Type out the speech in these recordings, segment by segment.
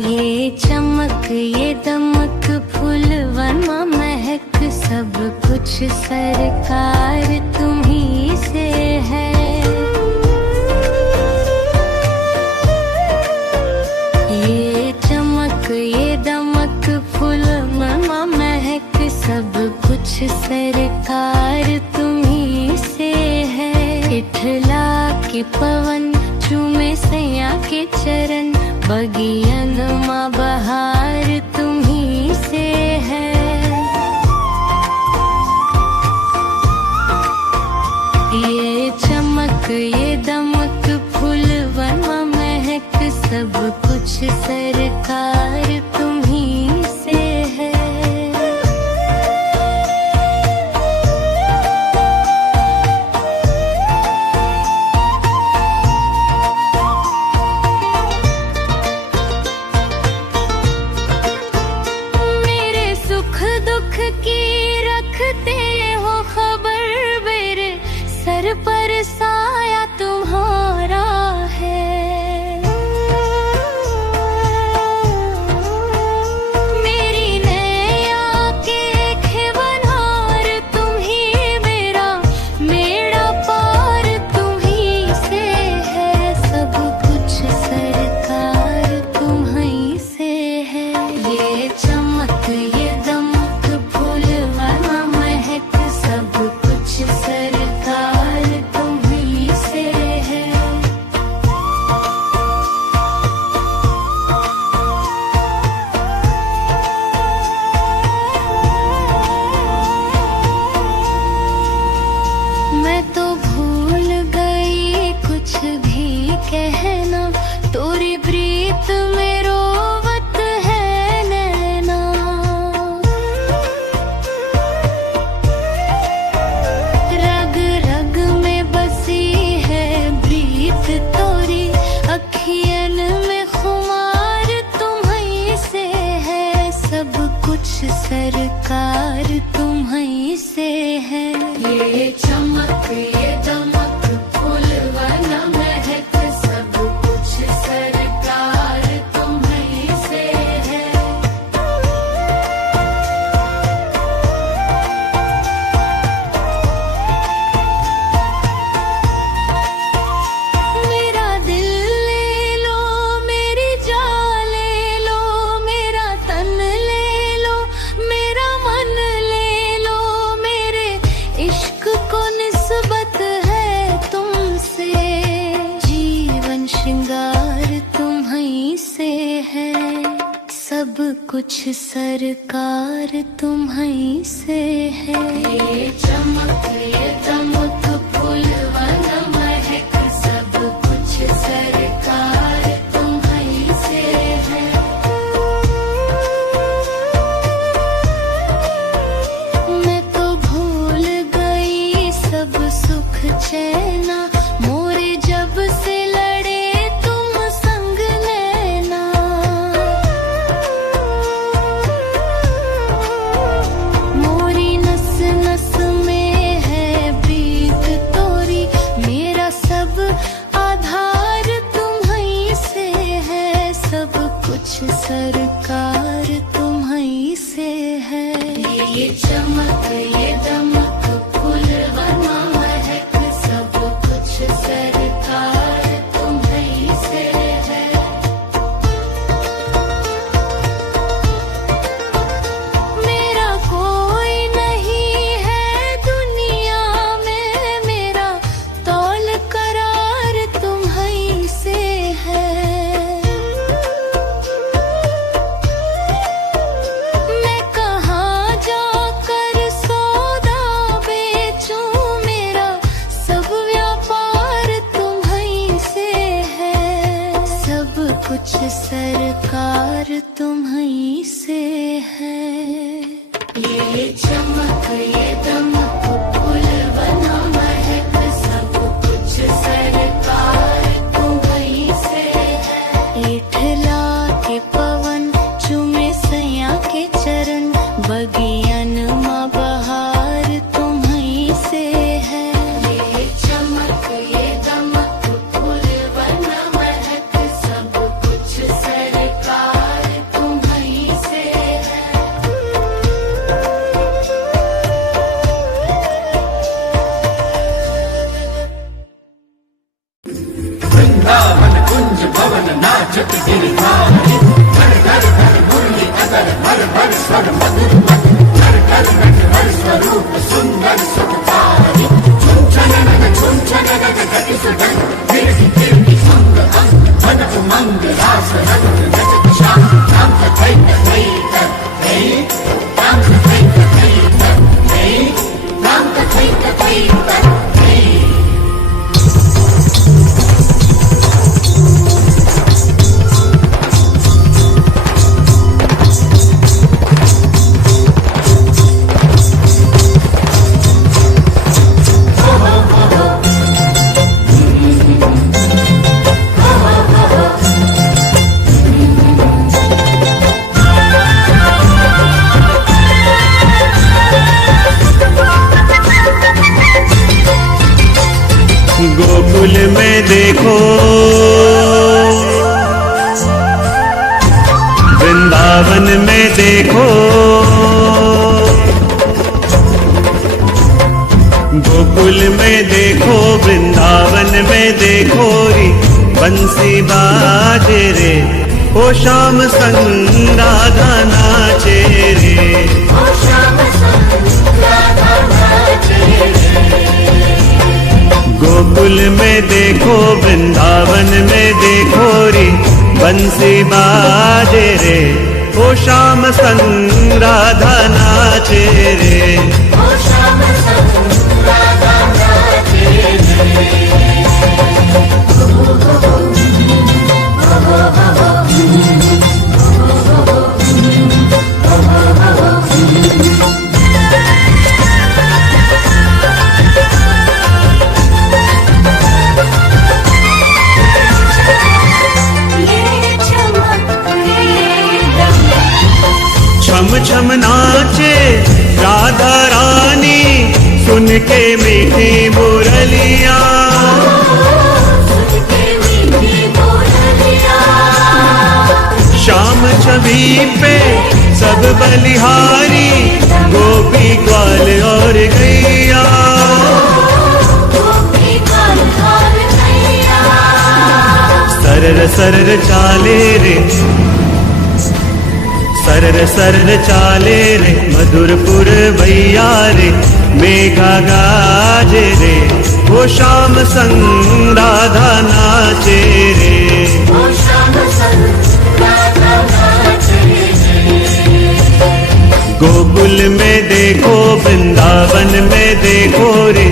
ये चमक ये दमक फूलवनमा महक सब कुछ सरकार तुम्ही से है। ये चमक ये दमक फूलवनमा महक सब कुछ सरकार तुम्ही से है। इठला के पवन चूमे सैया के चरण बगियन माँ बहार तुम्ही से है। ये चमक ये दमक फूलवनमा महक सब कुछ सरकार तुम्ही से है। दुख की रखते हो खबर मेरे सर पर साया तुम्हारा है। मेरी नैया के खिवनहार तुम ही मेरा मेरा पार तुम्ही से है। सब कुछ सरकार तुम्ही से है। ये चमक ये सरकार तुम्ही से है। मैं तो भूल गई कुछ भी कहना तोरी प्रीत में रोवत है नैना। रग रग में बसी है प्रीत तोरी अखियन में खुमार तुम्ही से है। सब कुछ सरकार तुम्ही से है। ये चमक ये दमक फूलवना महक सब कुछ सरकार तुम्ही से है। मेरा दिल ले लो मेरी जान ले लो मेरा तन ले लो मेरा मन ले लो। मेरे इश्क को निस्बत है तुमसे जीवन श्रृंगार तुम्ही से है। सब कुछ सरकार तुम्ही से है। ये चमक ये दमक फूलवना महक सब कुछ सरकार तुम्ही से है। मैं तो भूल गई सब सुख चैना मोरे जब से लड़े तुम संग लेना। मोरी नस नस में है प्रीत तोरी मेरा सब आधार तुम्ही से है। सब कुछ सरकार तुम्ही से है। ये चमक ये दमक फूलवना महक सब कुछ सरकार तुम्ही से है। मेरा कोई नहीं है दुनिया में मेरा तौल करार तुम्ही से है। मैं कहाँ जाकर सौदा बेचूं मेरा सब व्यापार तुम्ही से है। सब कुछ सरकार तुम्ही से है। ये चमक ये दमक फूलवना महक सब कुछ सरकार तुम्ही से है। इठला के पवन चूमे सैया के चरण बगियन माँ बहार तुम्ही से है। ये चमक ये दमक फूलवना महक सब कुछ सरकार स्वर मधुर मधुर घर घर नटवर स्वरूप सुंदर सुखकारी झुम छनन गति सुधन गिरगी गिरगी अंग अंग मन उमंग रास रंग नचत श्याम राम कथई कथई कथई राम कथई कथई कथई राम कथई कथई कथई। गोकुल में देखो वृंदावन में देखो गोकुल में देखो वृंदावन में देखो रे बंसी बाजे रे ओ श्याम संग राधा नाचे रे ओ श्याम संग राधा नाचे रे। गोकुल में देखो वृंदावन में देखो रे बंसी बाजे रे ओ श्याम संग राधा नाचे रे ओ श्याम संग राधा नाचे रे। छम छम नाचे राधा रानी सुन के मीठी मुरलिया श्याम छवि पे सब बलिहारी गोपी ग्वाल और गैया सरर सरर चाले रे सरर सरर चाले रे मधुरपुर भैया रे मेघा गाजे रे वो श्याम संग राधा नाचे रे ओ श्याम संग राधा नाचे रे। गोकुल में देखो वृंदावन में देखो रे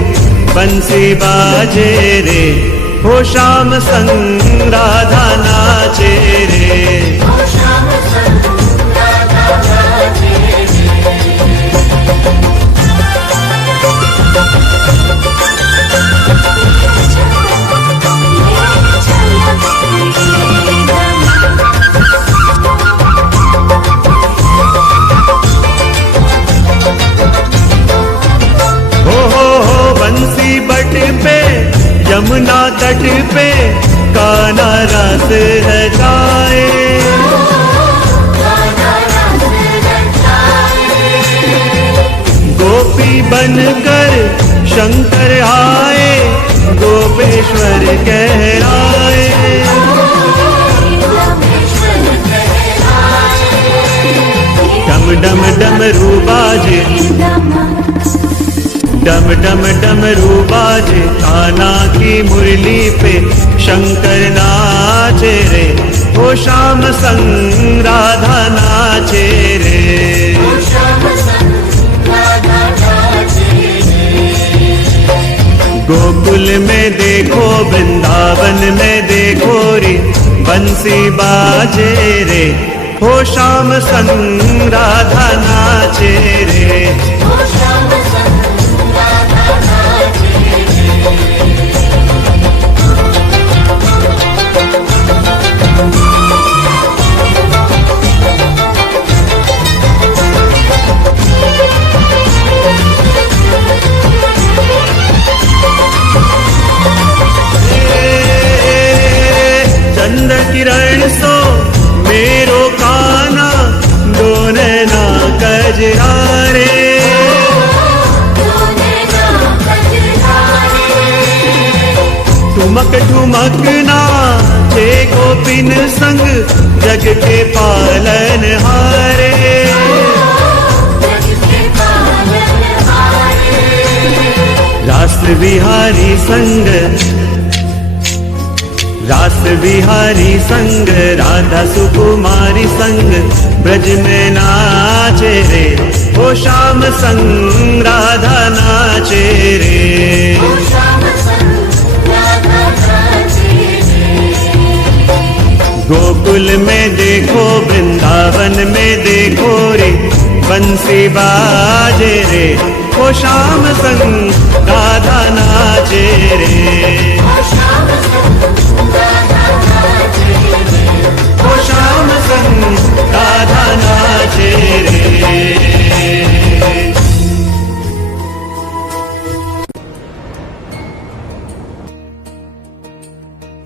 बंसी बाजे रे वो श्याम संग राधा नाचे रे ओ श्याम संग राधा नाचे रे। हो बंसी बट पे यमुना तट पे कान्हा रस रचाए गोपी बनकर शंकर आए गोपेश्वर कहराए डम डम डम रूबाजे डम डम डम रूबाजे कान्हा की मुरली पे शंकर नाचे रे ओ श्याम संग राधा नाचे रे ओ श्याम संग राधा नाचे रे। गोकुल में देखो वृंदावन में देखो रे बंसी बाजे रे ओ श्याम संग राधा नाचे रे ओ श्याम संग राधा नाचे रे। चंद किरण सो मेरो काना दोने ना कजरा रे ठुमक ठुमक नाचे गोपिन संग जग के पालन हारे विहारी संग, रास विहारी संग, राधा सुकुमारी संग, ब्रज में नाचे रे। ओ श्याम संग राधा नाचे रे। ओ श्याम संग राधा नाचे रे। गोकुल में देखो, वृंदावन में देखो रे, बंसी बाजे रे। ओ श्याम संग राधा नाचे रे। ओ श्याम संग राधा नाचे रे। ओ श्याम संग राधा नाचे रे।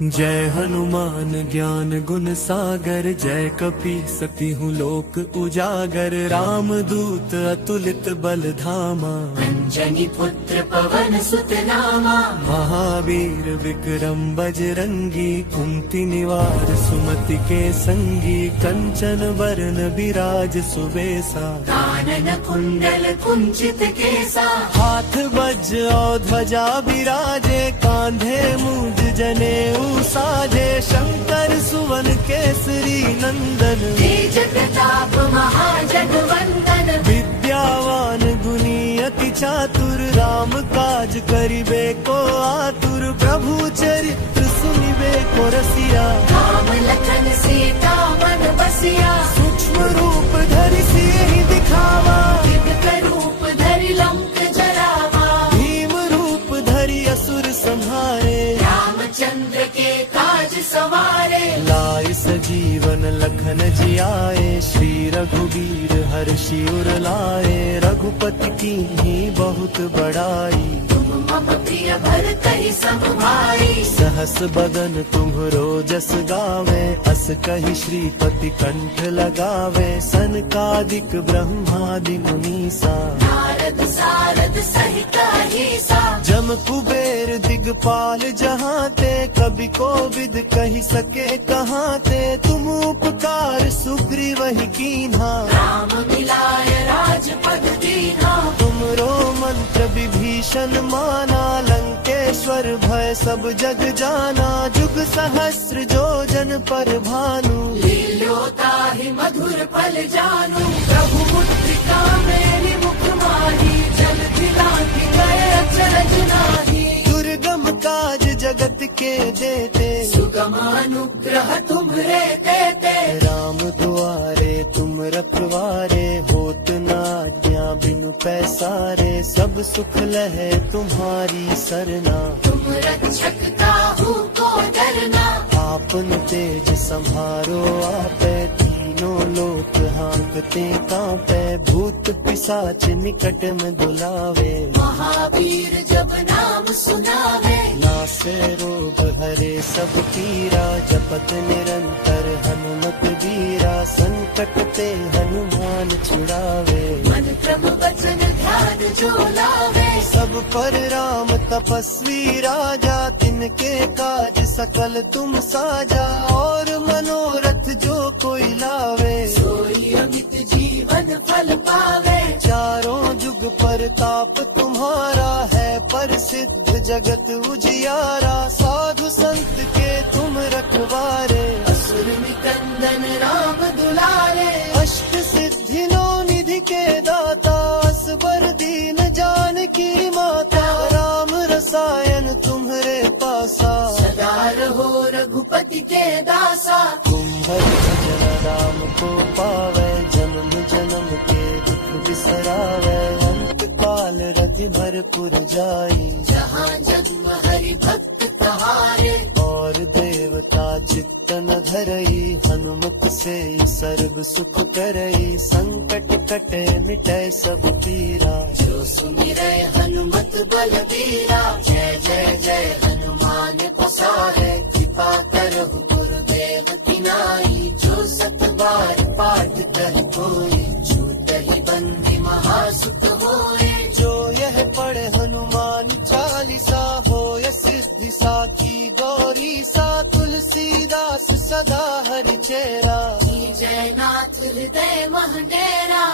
जय हनुमान ज्ञान गुण सागर, जय कपी सती हूँ लोक उजागर। राम दूत अतुलित बल धामा, अंजनी पुत्र पवन सुत नामा। महावीर विक्रम बजरंगी, कुंती निवार सुमति के संगी। कंचन वरण विराज सुबेसा, कानन कुंडल कुंचित केसा। हाथ वज्र और ध्वजा विराजे, कांधे मूंज जनेऊ साजे। शंकर सुवन केसरी नंदन, तेज प्रताप महाजगवंदन। विद्यावान गुणी अति चातुर, राम काज करिबे को आतुर। प्रभु चरित्र सुनिबे को रसिया, राम लखन सीता मन बसिया। सूक्ष्म रूप धरि सियहि दिखावा, दिव्य रूप धरि लंक जरावा। भीम रूप धरि असुर संहारे। रामचंद्र के काज सवारे, लाए सजीवन लखन जियाए। श्री रघुवीर हर्षि उर लाए, रघुपति कीन्ही बहुत बड़ाई। तुम मम प्रिय भरतहि सब भाई। सहस बदन तुम्हरो जस गावे, अस कहि श्रीपति कंठ लगावे। सनकादिक ब्रह्मादि मुनीसा, नारद सारद सहित अहीसा। जम कुबेर दिगपाल जहाते, कवि कोविद कहि सके कहाते। तुम उपकार सुग्रीवहि कीन्हा, राम मिलाय राजपद दीन्हा। तुमरो मंत्र विभीषण माना। लंकेश्वर भय सब जग जाना, जुग सहस्र जो जन पर भानु। लील्योताहि मधुर फल जानू। प्रभु मुद्रिका मेरी मुख माही, जल दिलांघि गए अचरज नाही। दुर्गम काज जगत के जेते, सुगम अनुग्रह तुम्हरे देते। राम दुआरे तुम रखवारे, होत न आज्ञा बिनु पैसारे। सब सुख लहे तुम्हारी सरना, तुम रक्षक काहू को डरना। आपन तेज संहारो आपे, तीनों लोक हांकते कांपे। भूत पिशाच निकट में बुलावे, महावीर जब नाम सुनावे। नासे रोग हरे सब पीरा, जपत निरंतर हनुमत वीरा। संकट ते हनुमान छुड़ावे, मन क्रम वचन ध्यान जो लावे। सब पर राम तपस्वी राजा, तिनके काज सकल तुम साजा। और मनोरथ जो कोई लावे, सोई अमित जीवन फल पावे। चारों जुग परताप तुम्हारा है, प्रसिद्ध जगत उजियारा। साधु संत के तुम रखवारे, असुर निकंदन राम दुलारे। अष्ट सिद्धि नौ निधि के दाता, असबर दीन जानकी माता। राम रसायन तुम्हरे पासा, सदा रहो रघुपति के दासा। तुम्हारी भजन राम को पावे, जन्म जन्म के दुख बिसरावे। अंत काल रति भरपुर जाई, जहाँ जन्म हरि भक्त कहारे। और देवता चित्त न धरई, हनुमत से सर्व सुख करई। संकट कटे मिटे सब पीरा, जो सुमिरै हनुमत बलबीरा। जय जय जय हनुमान गोसाई, कृपा करहु गुरुदेव की नाई। जो सत बार पाठ कर कोई, छूटहि बंदी महासुख होए। जो यह पढ़े हनुमान चालीसा, होय सिद्धि साखी गौरी सा। तुलसीदास सदा हरि चेरा, जय नाथ हृदय मह डेरा।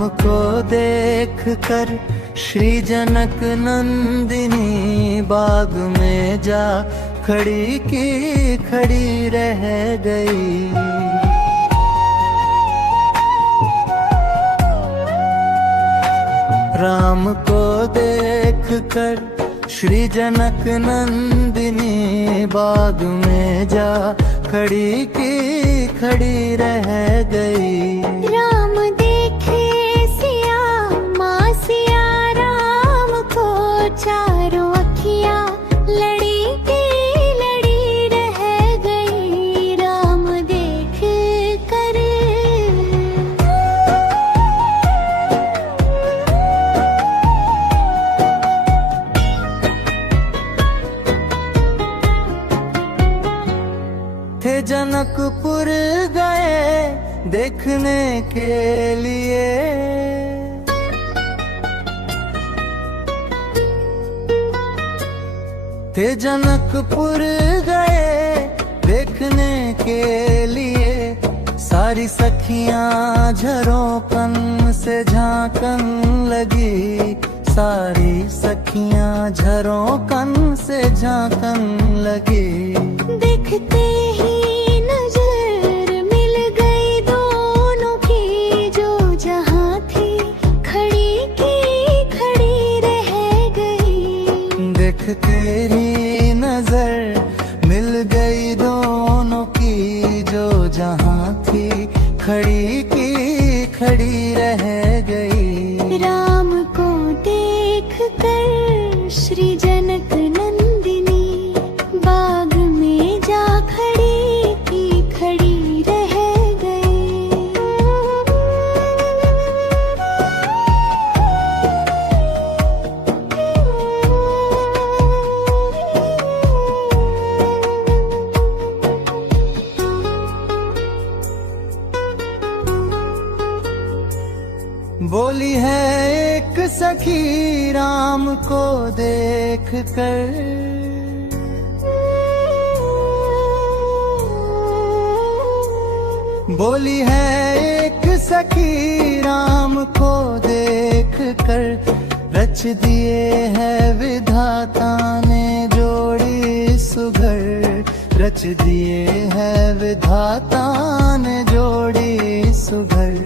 राम को देख कर श्री जनक नंदिनी बाग में जा खड़ी की खड़ी रह गई। राम को देख कर श्री जनक नंदिनी बाग में जा खड़ी की खड़ी रह गई। राम देखे सिया माँ सिया राम को चारों अखियाँ लड़ी की लड़ी रह गई। राम देख कर थे जनकपुर गए देखने के लिए। थे जनकपुर गए देखने के लिए। सारी सखियां झरोकन से झांकन लगी। सारी सखियां झरोकन से झांकन लगी। देखते ही नजर मिल गई दोनों की, जो जहाँ थी खड़ी की खड़ी रह गई। देखते ही नजर मिल गई दोनों की, जो जहाँ थी खड़ी की खड़ी रह गई। राम को देख कर श्री जनक नंदिनी बाग में जा खड़ी की खड़ी रह बोली है एक सखी राम को देख कर। बोली है एक सखी राम को देख कर। रच दिए है विधाता ने जोड़ी सुघर। रच दिए है विधाता ने जोड़ी सुघर।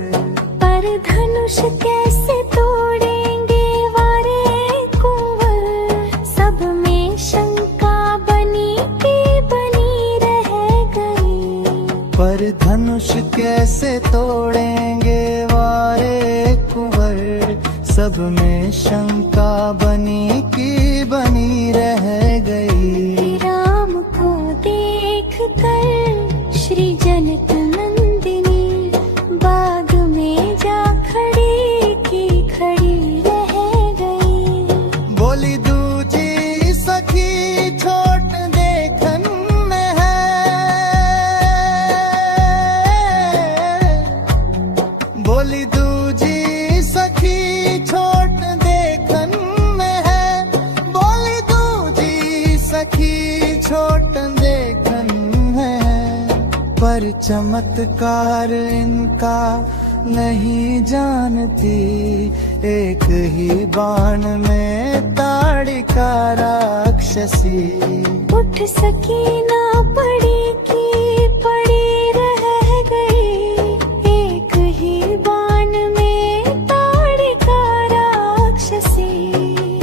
पर धनुष कैसे तोड़ेंगे वारे कुंवर, सब में शंका बनी की बनी रह गई। पर धनुष कैसे तोड़ेंगे वारे कुंवर, सब में शंका बनी की बनी रह गई। राम को देख कर श्री जनक नंदिनी बाग में जा खड़ी की खड़ी रह गई। बोली दूजी सखी छोट देखन में है। बोली दूजी सखी छोट देखन में है। बोली दूजी सखी छोट देखन है। पर चमत्कार इनका नहीं जानती, एक ही बाण में ताड़िका राक्षसी। उठ सकी ना पड़ी की पड़ी रह गई, एक ही बाण में ताड़िका राक्षसी।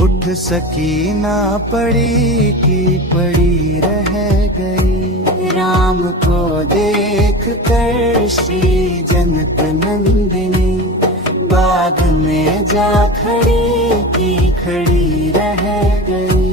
उठ सकी ना पड़ी की पड़ी रह गई। राम को देख कर श्री जनक नंदिनी बाग में जा खड़ी की खड़ी रह गई।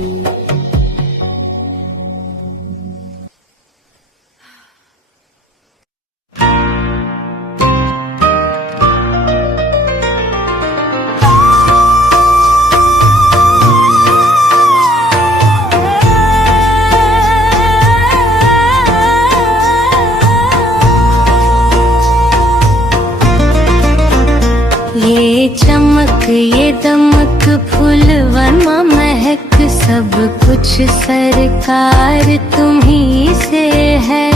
ये चमक ये दमक फूलवनमा महक, सब कुछ सरकार तुम्ही से है।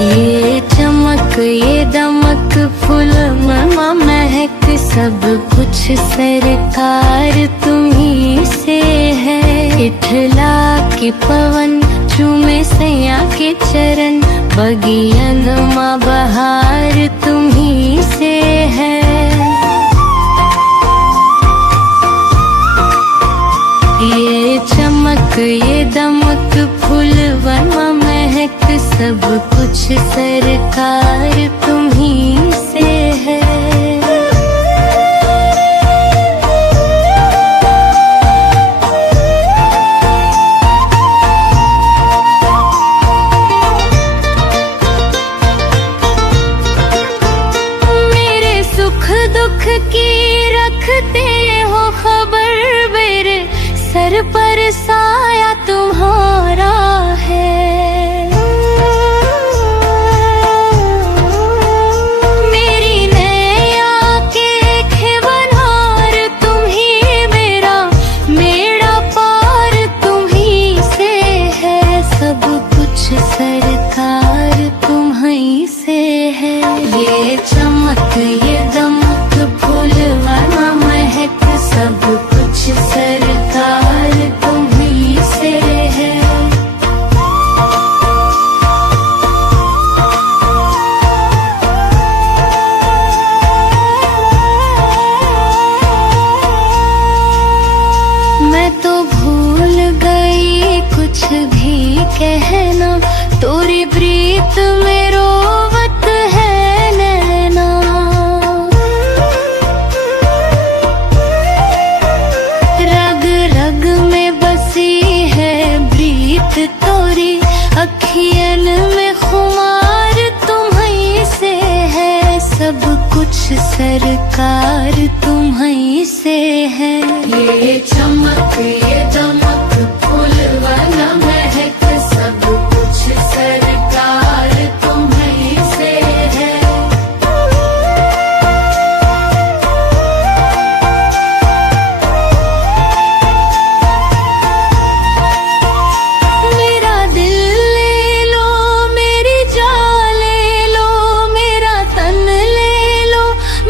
ये चमक ये दमक फूल ममा महक सब कुछ सरकार तुम्ही से है। इठला के पवन चूमे सैया के चरण बगियन माँ बहार तुम्ही से है। ये चमक ये दमक फूलवन महक सब कुछ सरकार तुम्ही से है। मेरे सुख दुख की रखते हो खबर, मेरे सर पर साया तुम्हारा है। मेरी नैया के खिवनहार तुम ही, मेरा मेरा पार तुम ही से है। सब कुछ सरकार तुम ही से है। ये चमक ये दमक फूलवाना महक सब कुछ सरकार तुम्ही से है। मैं तो भूल गई कुछ भी कहना, तोरी प्रीत में रोवत है नैना। रग रग में बसी है प्रीत तोरी, अखियन में खुमार तुम्ही से है। सब कुछ सरकार तुम्ही से है। ये चमक ये दमक फूलवाना महक सब कुछ सरकार तुम्ही से है। मेरा दिल ले लो मेरी जान ले लो, मेरा तन ले लो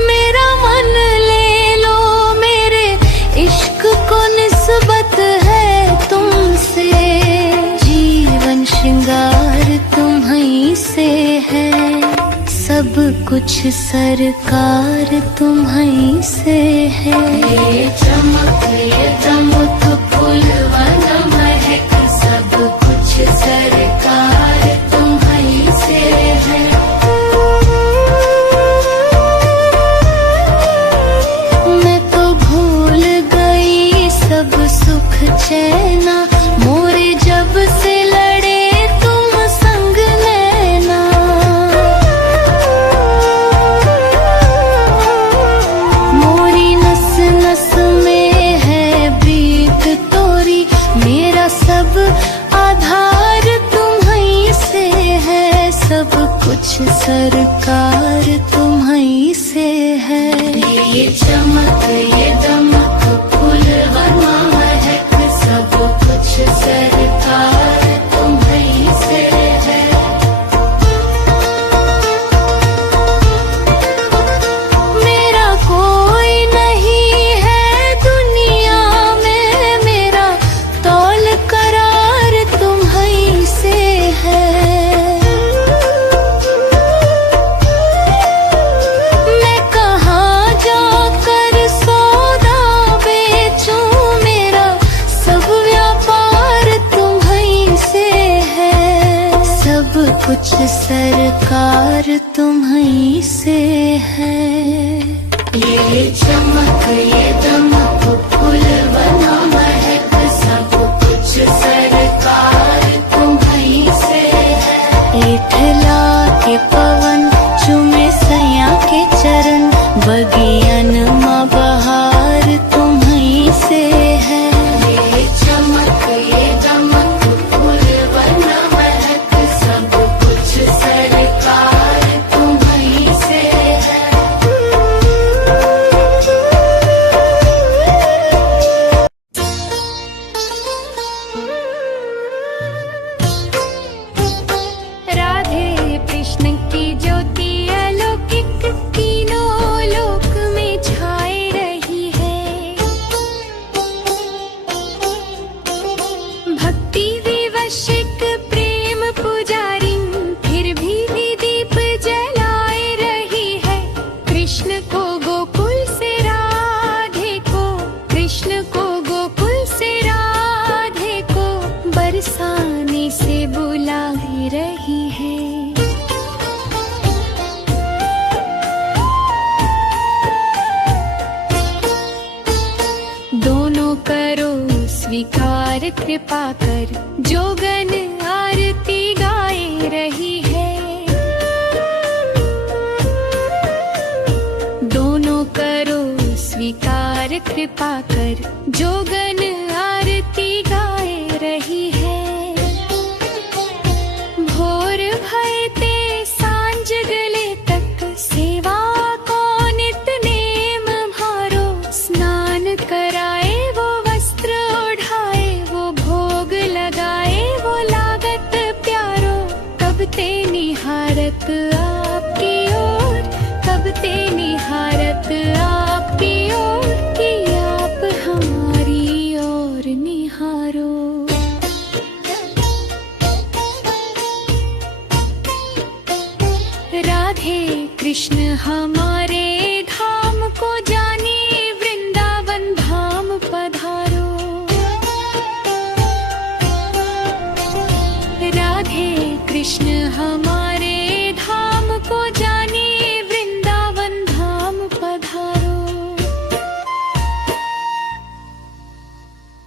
मेरा मन ले लो। मेरे इश्क को निस्बत है तुमसे, जीवन श्रृंगार तुम्ही से है। सब कुछ सरकार तुम्ही से है। ये चमक ये दमक फूलवाना महक सब कुछ सरकार तुम्ही से है। मैं तो भूल गई सब सुख चैना, मोरे जब से लड़े तुम संग नैना। मोरी नस नस में है प्रीत तोरी, मेरा सब आधार तुम्ही से है। सब कुछ सरकार तुम्ही से है। ये चमक ये दमक फूलवाना महक सब कुछ सरकार तुम्ही से है। मेरा कोई नहीं है दुनिया में, मेरा तौल करार तुम्ही से है। मैं कहाँ जाकर सौदा बेचूं, मेरा सब व्यापार तुम्ही से है। सब कुछ सरकार तुम्ही से है। ये चमक ये दमक फूलवाना महक सब कुछ सरकार तुम्ही से है। इठला के पवन चूमे सैया के चरण बगियन माँ बहार तुम्ही से है। ये चमक ये दमक फूलवाना महक सब कुछ सरकार तुम्ही से स्वीकार कृपा कर, जोगन आरती गाए रही है। दोनों करो स्वीकार कृपा कर, जोगन